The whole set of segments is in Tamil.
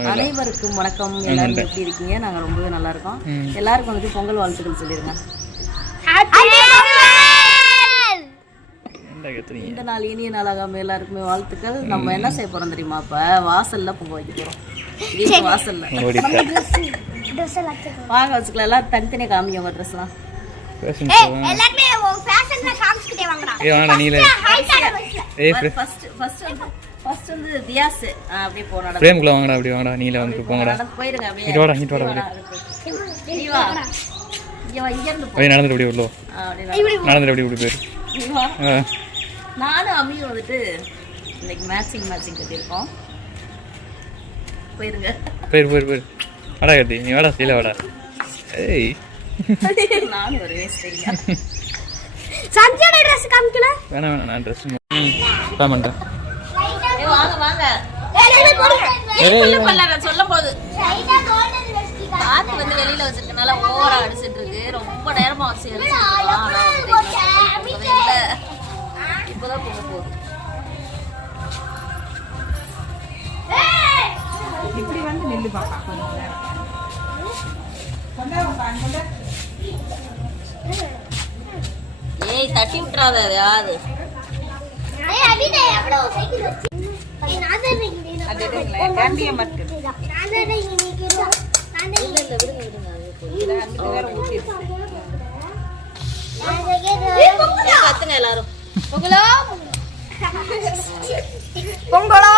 அனைவருக்கும் வணக்கம். எல்லாரும் எப்படி இருக்கீங்க? நாங்க ரொம்பவே நல்லா இருக்கோம். எல்லாருக்கும் வந்துட்டு பொங்கல் வாழ்த்துக்கள் சொல்லிருங்க. இந்த நாள் இனிய நாளாகாம எல்லாருக்குமே வாழ்த்துக்கள். நம்ம என்ன செய்ய போறோம் தெரியுமா இப்ப? வாசல்ல பொங்க வைக்க போறோம். வாசல்ல. வாங்க வச்சுக்கலாம். எல்லாம் தனித்தனியா காமிங்க உங்க? எல்லாருமே ஃபேஷன்ல காமிச்சிட்டே வாங்கடா. ஏய் வாடா நீல. ஏய் ஃப்ரே- ஃபர்ஸ்ட் ஃபர்ஸ்ட் வந்து ஃபர்ஸ்ட் வந்து தியாஸ் ஆ, அப்படியே நடந்து. பிரேம்குள்ள வாங்கடா அப்படி வாங்கடா நீல வந்துட்டு போங்கடா. நடந்து போயிருங்க அப்படியே. இங்க வாடா இங்க வாடா நீ அப்படியே வா, நீ வா. இங்க வா இங்க இருந்து போ. அப்படியே உள்ளோ நடந்து. நடந்துட்டு அப்படியே இப்படி போயிரு. நானும் அம்மியும் வந்துட்டு இன்னைக்கு மேட்சிங் மேட்சிங் கட்டியிருக்கோம். போயிருங்க. போயிரு போயிரு போயிரு. வாடா கத்தி. நீ வாடா கீழே வாடா. ஏய். நானும் வருவேன் சரியா? சஞ்சயோட Dress காமிக்கல? வேணாம் வேணாம் நான் ட்ரெஸ் ம் ஆமாண்டா ஏய், வாங்க வாங்க எல்லாருமே போடுங்க சொல்ல பண்ணல நான் சொல்ல போது. லைட்டா கோல்டன் Dress காத்து வந்து வெளியில வச்சிருக்கனால ஓவரா அடிச்சிட்டு இருக்கு. ரொம்ப நேரமா வச்சு. இப்பதான் போக போகுது. ஏய் தட்டி விட்டுறாத ஏய் அது அது எல்லாரும் பொங்கலோ பொங்கலோ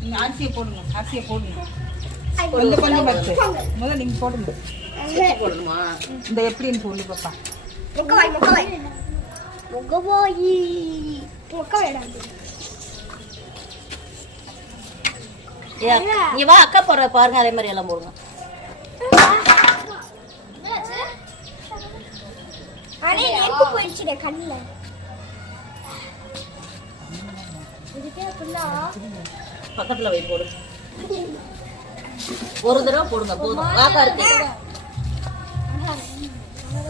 நீங்க அரிசியை போடுங்க அரிசியை போடுங்க. கொஞ்சம் கொஞ்சம் பத்து முதல்ல நீங்க போடுங்க. இந்த எப்படின்னு சொல்லு பாப்பா. முக்கவாய் முக்கவாய் முக்கவாய் முக்கவாய் ஏய், இங்க வா அக்கா போடுற பாருங்க அதே மாதிரி எல்லாம் போடுங்க. போயிடுச்சுடே கண்ணுல. பக்கத்துல போய் போடு. ஒரு தடவை போடுங்க போதும். வா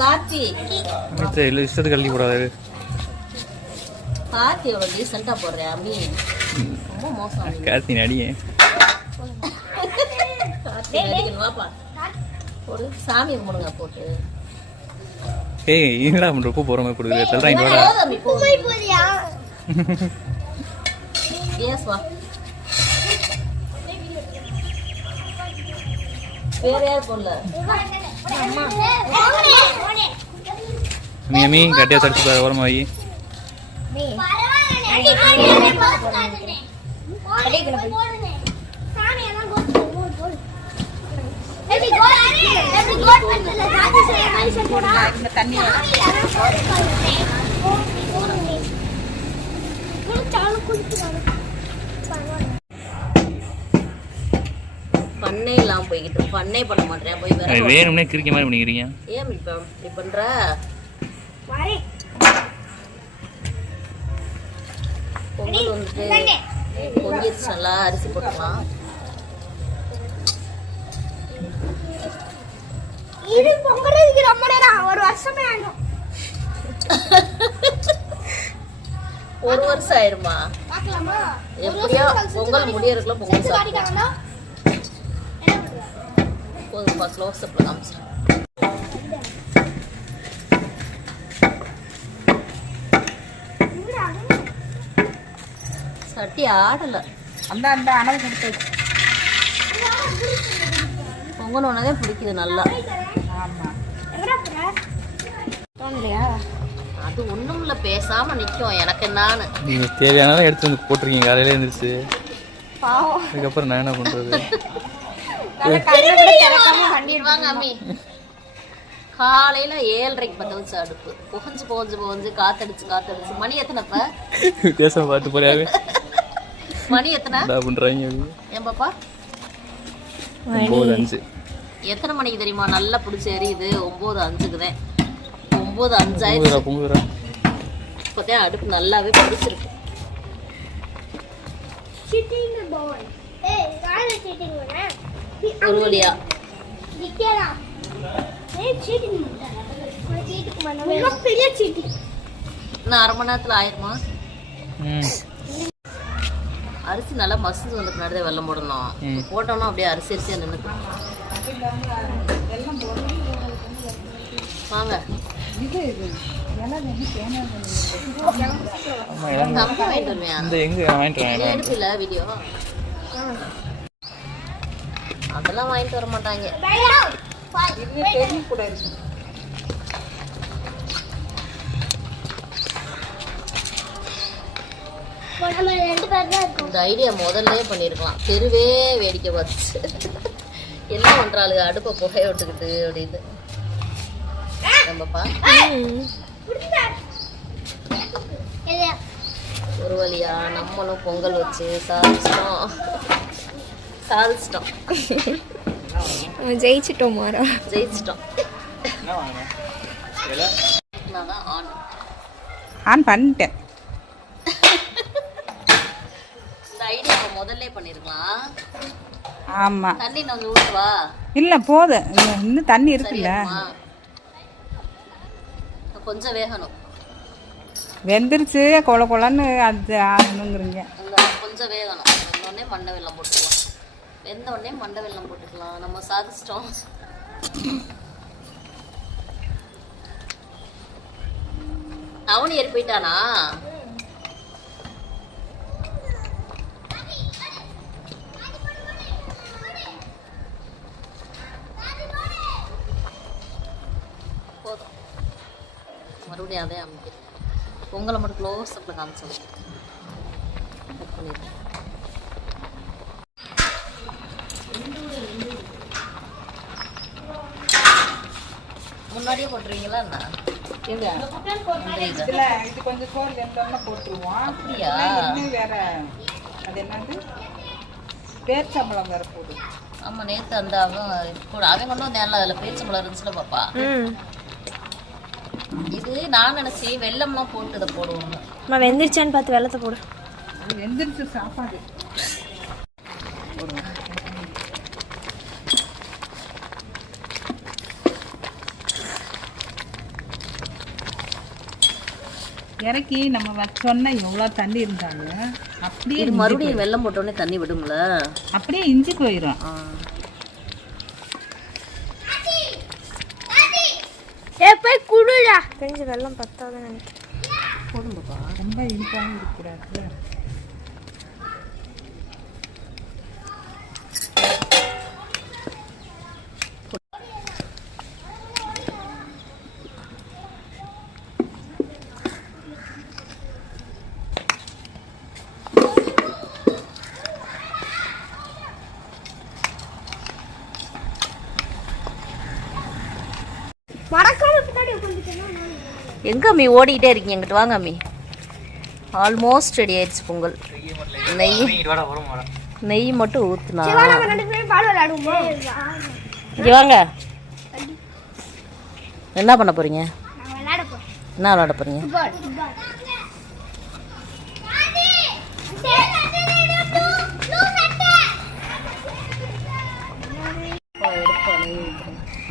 கார்த்தி. சரி இல்லை இஷ்டத்துக்கு கழட்டி போடாது. கார்த்தி டீசெண்டா போடுறேன் அம்மி ரொம்ப மோசம். கார்த்தி நடிகேன் கார்த்தி நடிக்கணும் வாப்பா போடு சாமி கும்பிடுங்க போட்டு. ஏய் என்னடா பண்ற உப்பு போற மாதிரி கொடுக்குது இங்க வாடா. போதும் அம்மி போதும் போய் போறியா? எஸ் வா. வேற யார் போடல நீ அம்மி கட்டியா தடுத்து பாரு ஓரமா வை. தண்ணி பண்ணே இல்லாம போய்கிட்டு பண்ணே பண்ண மாட்டேன் போய் வேற வேணும்னே கிரிக்க மாதிரி பண்ணிக்கிறீங்க? ஏன் இப்ப இப்படி பண்ற? பொங்கல் வந்துட்டு பொங்கிருச்சு. நல்லா அரிசி போட்டுக்கலாம். இது பொங்குறதுக்கு ரொம்ப நேரம் ஒரு வருஷமே ஆகும். ஒரு வருஷம் ஆயிருமா? பார்க்கலாமா? எப்படியோ பொங்கல் முடியறதுக்குள்ள பொங்கல் சாப்பிடுவோம் காட்டிட்டாங்கன்னா போதும்பா க்ளோஸ் அப்ல காமிச்சிட்டேன் சட்டி ஆடல அந்த அந்த அனல் கொடுத்து பொங்கல் ஒன்னதே பிடிக்குது நல்லா ஆமா தோணலையா அது ஒண்ணும் இல்ல பேசாம நிக்கும் எனக்கு என்னான்னு நீங்க தேவையானதை எடுத்து வந்து போட்டிருக்கீங்க. காலையில எழுந்திரிச்சு. பாவம். அதுக்கப்புறம் நான் என்ன அம்மி காலையில ஏழரைக்கு பத்த வச்சு அடுப்பு. புகஞ்சு புகஞ்சு புகஞ்சு காத்தடிச்சு காத்தடிச்சு. மணி எத்தனைப்ப? வித்தியாசம் பார்த்து போறியாவே மணி எத்தனை? பண்றாங்க. ஏன் பாப்பா? ஒன்பது அஞ்சு. எத்தனை மணிக்கு தெரியுமா? நல்லா பிடிச்சி எரியுது. ஒன்பது அஞ்சுக்குதான் ஒன்பது பொங்குதுரா இப்போதான் அடுப்பு நல்லாவே பிடிச்சிருக்கு. சீட்டிங் பாய் ஏய் யார சீட்டிங் பண்ண ஒரு வழியா நிக்கடா பெரிய சீட்டிங் இன்னும் அரை மணி நேரத்தில் ஆயிருமா? ம். அரிசி நல்லா மசிஞ்சு வந்த பின்னாடி வெள்ளம் போடணும். போட்டோம்னா அப்படியே அரிசி அரிசியாக நின்றுக்கும் வாங்க. தம்பி வாங்கிட்டு எடுப்பில்ல வீடியோ அதெல்லாம் வாங்கிட்டு வர மாட்டாங்க. இந்த ஐடியா முதல்ல பண்ணியிருக்கலாம் தெருவே வேடிக்கை பார்த்துச்சு. என்ன பண்றாளுங்க அடுப்பை புகைய விட்டுக்கிட்டு அப்படின்னு. நம்மப்பா ஒரு வழியா நம்மளும் பொங்கல் வச்சு சாதிச்சிட்டோம். சாதிச்சிட்டோம். ஜெயிச்சிட்டோம் மாறா. ஜெயிச்சிட்டோம். ஆன். ஆன் பண்ணிட்டேன். இந்த ஐடியா முதல்ல பண்ணிருக்கலாம் ஆமாம் தண்ணி நான் ஊற்றுவா இல்லை போதும் இன்னும் தண்ணி இருக்குல்ல. கொஞ்சம் வேகணும். வெந்துருச்சு கொல கொலன்னு அது ஆகணுங்கிறீங்க. கொஞ்சம் வேகணும். வெந்தோடனே மண்டை வெல்லம் போட்டுக்கலாம் வெந்த உடனே மண்டை வெள்ளம் போட்டுக்கலாம். நம்ம சாதிச்சிட்டோம். அவனு ஏறி போயிட்டானா? போதும். மறுபடியும் அதே அமைக்கிறேன் பொங்கலை மட்டும் க்ளோஸ் அப்பில் காமிச்சோம் பண்ணிடுறேன். முன்னாடியே போட்டுருவீங்களா என்ன? இது கொஞ்சம் சோறு வெந்தோம்னா போட்டுருவோம். அப்படியா? இன்னும் வேற அது என்னது? பேர்ச்சம்பளம் வேற போடு. ஆமா நேத்து அந்த அவன் கூட அவன் கொண்டு வந்தேன்ல அதுல பேச்சம்பளம் இருந்துச்சுல பாப்பா. இது நான் நினைச்சு வெள்ளம்லாம் போட்டு இதை போடுவோம். அம்மா வெந்திருச்சான்னு பார்த்து வெள்ளத்தை போடு. அது வெந்துருச்சு சாப்பாடு. இறக்கி நம்ம வச்சோன்னா எவ்வளோ தண்ணி இருந்தாலும் அப்படியே மறுபடியும் வெள்ளம் போட்டோடனே தண்ணி விடும்ல? அப்படியே இஞ்சி போயிடும் போய் குடுடா. தெரிஞ்சு வெள்ளம் பத்தாதுன்னு பாப்பா ரொம்ப இனிப்பாகவும் இருக்கக்கூடாது மறக்காம பின்னாடி உட்காந்துட்டேன்னா எங்க அம்மி ஓடிக்கிட்டே இருக்கீங்க? எங்கிட்ட வாங்க அம்மி. ஆல்மோஸ்ட் ரெடி ஆயிடுச்சு பொங்கல். நெய். நெய் மட்டும் ஊத்துனா. நம்ம ரெண்டு பேரும் பால் விளையாடுவோமா? இங்க வாங்க. என்ன பண்ண போறீங்க? நான் விளையாட போறேன் என்ன விளையாட போறீங்க? ஃபுட்பால் ஃபுட்பால்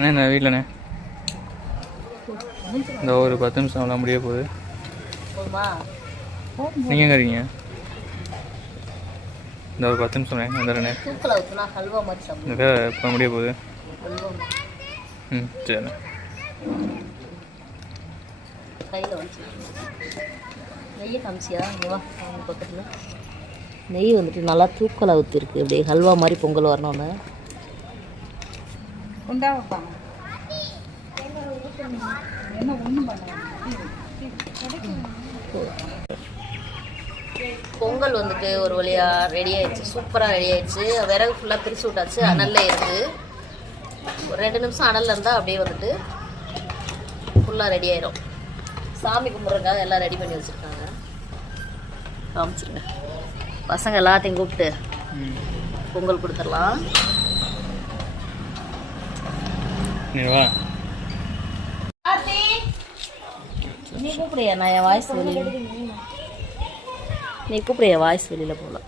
அண்ணா வீட்டிலண்ணே இந்த ஒரு பத்து நிமிஷம் அவ்வளோ முடிய போகுது. நீங்கள் எங்கே இருக்கீங்க? இந்த ஒரு பத்து நிமிஷம் சாப்பிடுவோம் இந்த முடிய போகுது. ம் சரிண்ணே. நெய்யை காமிச்சியா? பக்கத்தில். நெய் வந்துட்டு நல்லா தூக்கலாக ஊற்றிருக்கு அப்படியே ஹல்வா மாதிரி பொங்கல் வரணும்னு உண்டா வைப்பாங்க பொங்கல் வந்துட்டு ஒரு வழியா ரெடி ஆயிடுச்சு. சூப்பராக ரெடி ஆயிடுச்சு. விறகு ஃபுல்லாக பிரிச்சு விட்டாச்சு. அனல்ல இருக்கு. ஒரு ரெண்டு நிமிஷம் அனல்ல இருந்தால் அப்படியே வந்துட்டு ஃபுல்லாக ரெடி ஆயிரும். சாமி கும்பிட்றதுக்காக எல்லாம் ரெடி பண்ணி வச்சுருக்காங்க. காமிச்சிருங்க. பசங்க எல்லாத்தையும் கூப்பிட்டு பொங்கல் கொடுத்துடலாம். நீ கூப்பிடுயா நான் என் வாய்ஸ் வெளியில. நீ கூப்பிடு என் வாய்ஸ் வெளியில போகலாம்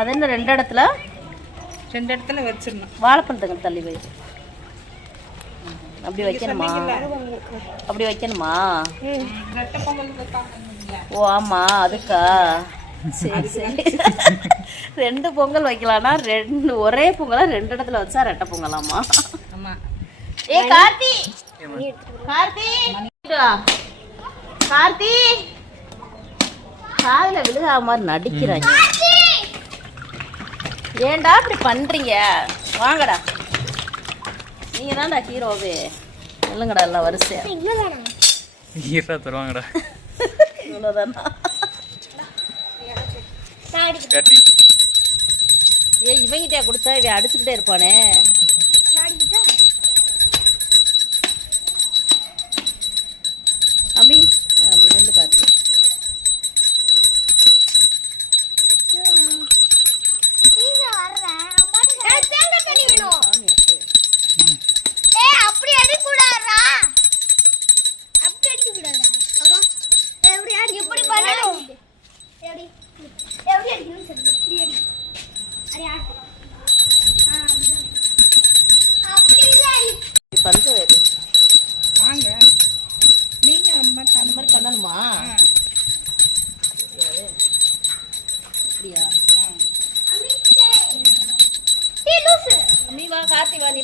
அது என்ன ரெண்டு இடத்துல? ரெண்டு இடத்துல வச்சிடணும். வாழைப்பழத்துக்கு தள்ளி வை. அப்படி வைக்கணுமா? அப்படி வைக்கணுமா? ஓ ஆமா அதுக்கா. சரி சரி. ரெண்டு பொங்கல் வைக்கலாம்னா ரெண்டு ஒரே பொங்கலா ரெண்டு இடத்துல வச்சா ரெட்டை பொங்கலாமா? ஆமா. ஏ கார்த்தி! கார்த்தி! கார்த்தி! காதுல விழுகாம மாதிரி நடிக்கிறாங்க. ஏன்டா இப்படி பண்றீங்க? வாங்கடா. நீங்க தான்டா ஹீரோவே. இல்லைங்கடா எல்லாம் வரிசையா. ஈரா தருவாங்கடா. இவ்வளோதானா காட்டி இவங்கிட்ட கொடுத்தா இவன் அடிச்சுக்கிட்டே இருப்பானே?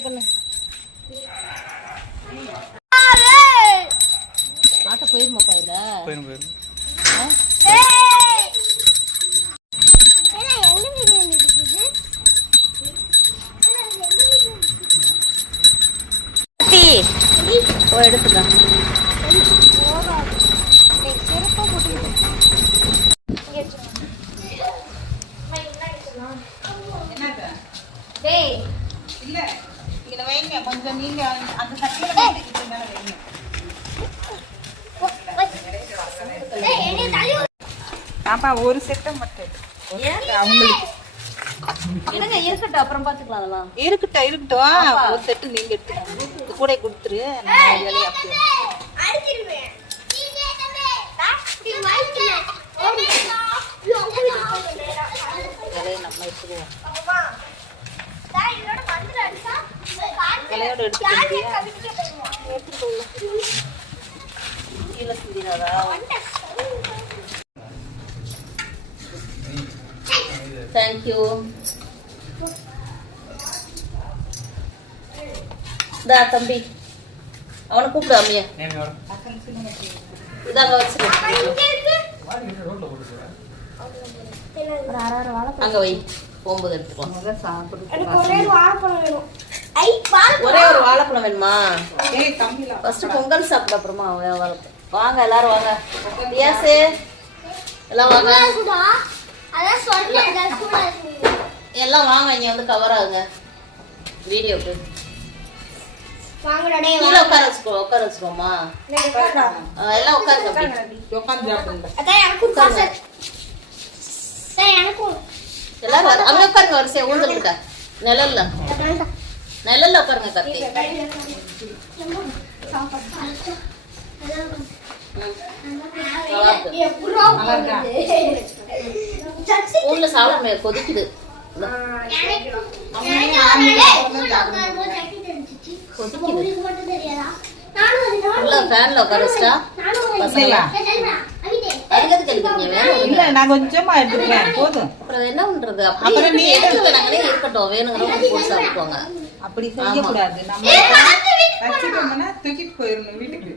பண்ணு ஏய். ஆட்ட போயிருமாப்பா இதுல போயிரும் போயிரும் ஏய். ஏன்னா, எங்க வீடு இருக்குது? ஏன்னா, எங்க வீடு கார்த்தி ஓ எடுத்துக்கா என்னது டேய் இல்ல இதுல நீங்க அந்த மேல வைங்க. பாப்பா ஒரு செட்டை மட்டும் அவங்களுக்கு இருக்கட்டும் அப்புறம் பாத்துக்கலாம் அதெல்லாம். இருக்கட்டும் இருக்கட்டும். ஒரு செட்டு நீங்க எடுத்துக்கோங்க. கூட கொடுத்துரு. நான் வேலையை அப்படியே அடிச்சிருவேன். வேலையை நம்ம எடுத்துக்குவோம் காத்து- விலையோட எடுத்துக்க காத்து முடியா? கவிழ்ந்து போயிடும். கீழே சிந்திராதா தேங்க்யூ தம்பி அவனை கூப்பிடு அம்மிய. இதாங்க வச்சிரு. அங்க வை. போகும்போது எடுத்துக்கலாம் ஒரே ஒரு வாழைப்பழம் வேணும். ஃபர்ஸ்ட் பொங்கல் சாப்பிட அப்புறமா வாழைப்பழம். வாங்க எல்லாரும் வாங்க. ரியாசு எல்லாம் வாங்க. எல்லாம் வாங்க இங்க வந்து கவர் ஆகுங்க. வீடியோக்கு கீழே உட்கார வச்சுக்கோ உட்கார வச்சுக்கோமா? எல்லாம் உட்காருங்க. எல்லாரும் அப்படியே உட்காருங்க வரிசையா ஊழ்ந்துருக்கா நிழல்ல. நிழல்ல உட்காருங்க? சச்சி. ஊர்ல சாப்பிட கொதிக்குது. என்ன பண்றது? அப்புறம் நீ நீ எடுக்க வேணாங்கன்னே இருக்கட்டும். வேணுங்கிறவங்க போட்டு சாப்பிட்டுவாங்க அப்படி செய்யக்கூடாது. நம்ம வச்சுட்டோம்னா தூக்கிட்டு போயிடணும் வீட்டுக்கு.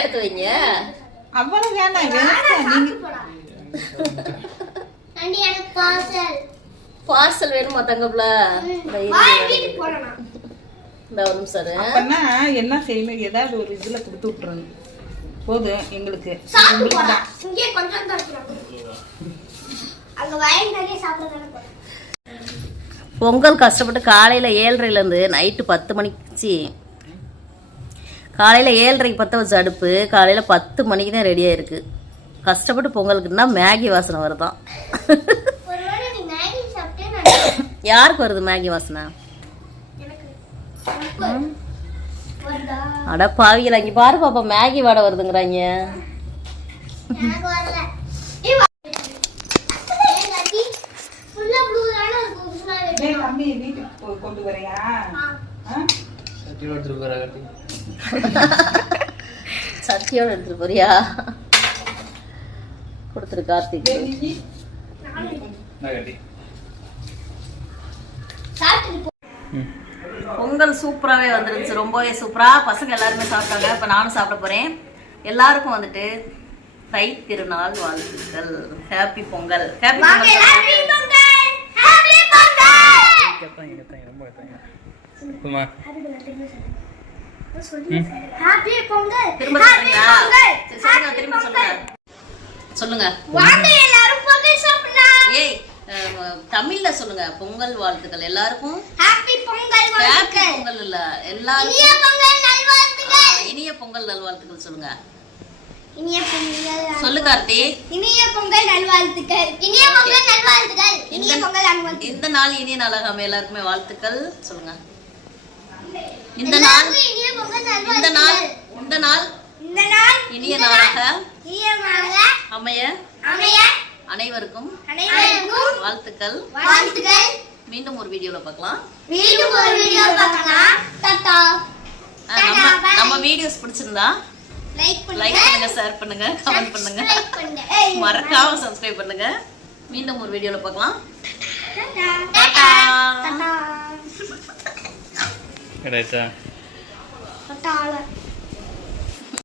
எடுத்து வைங்க. அவ்வளவு வேணாம் வேணாம் நீங்க பார்சல். வேணுமா தங்கப்புல? இந்த ஒரு நிமிஷம் என்ன செய்யணும்? ஏதாவது ஒரு இதுல கொடுத்து விட்டுறணும். போதும் எங்களுக்கு. சாப்பிட. பொங்கல் கஷ்டப்பட்டு காலையில் ஏழரைலேருந்து நைட்டு பத்து மணிக்கு. காலையில் ஏழரைக்கு பற்ற வச்ச அடுப்பு காலையில் பத்து மணிக்கு தான் ரெடியாக இருக்குது கஷ்டப்பட்டு பொங்கலுக்குன்னா மேகி வாசனை வருதான். யாருக்கு வருது மேகி வாசனை? அட பாவிகளா பாரு பாப்பா மேகி வாடை வருதுங்கிறாங்க எனக்கு வரல. ஏய், வா. ஏய், கார்த்தி, full ஆ blue தானே இருக்கு. கொ- கொண்டு வரையா? ஆ. சட்டி எடுத்துட்டு போறா காட்டி. சட்டியோட எடுத்துட்டு போறியா? கொடுத்துரு கார்த்திக். பொங்கல் சூப்பராகவே வந்துருந்துச்சு. ரொம்பவே சூப்பரா. பசங்க எல்லாருமே சாப்பிட்டாங்க. இப்போ நானும் சாப்பிட போறேன். எல்லாருக்கும் வந்துட்டு தை திருநாள் வாழ்த்துக்கள். ஹாப்பி பொங்கல். ஹாப்பி பொங்கல். சொல்லுங்க. சொல்லுங்க. வாங்க எல்லாரும் பொங்கல் சாப்பிடலாம். ஏய் தமிழ்ல சொல்லுங்க. பொங்கல் வாழ்த்துக்கள் எல்லாருக்கும். ஹாப்பி பொங்கல் பொங்கல் இல்ல. எல்லாருக்கும். இனிய பொங்கல் நல்வாழ்த்துக்கள் சொல்லுங்க. இனிய பொங்கல் சொல்லு கார்த்தி. இனிய பொங்கல் நல்வாழ்த்துக்கள். இனிய பொங்கல் நல்வாழ்த்துக்கள். இனிய பொங்கல் நல்வாழ்த்துக்கள் இந்த நாள் இனிய நாளாக அமைய எல்லாருக்குமே வாழ்த்துக்கள்? சொல்லுங்க. இந்த நாள் இனிய பொங்கல் இந்த நாள் இந்த நாள் இந்த நாள் இனிய நாளாக நாள் இனியமாக அமைய அமைய அனைவருக்கும் அனைவருக்கும் வாழ்த்துக்கள். வாழ்த்துக்கள். மீண்டும் ஒரு வீடியோல பார்க்கலாம். மீண்டும் ஒரு வீடியோ பார்க்கலாம். டாடா நம்ம நம்ம வீடியோஸ் பிடிச்சிருந்தா லைக் லைக் பண்ணுங்க ஷேர் பண்ணுங்க கமெண்ட் பண்ணுங்க. லைக் பண்ணுங்க. ஏய், மறக்காம சப்ஸ்கிரைப் பண்ணுங்க. மீண்டும் ஒரு வீடியோல பார்க்கலாம். டாடா டாடா. டாடா ரைட்டா டாடா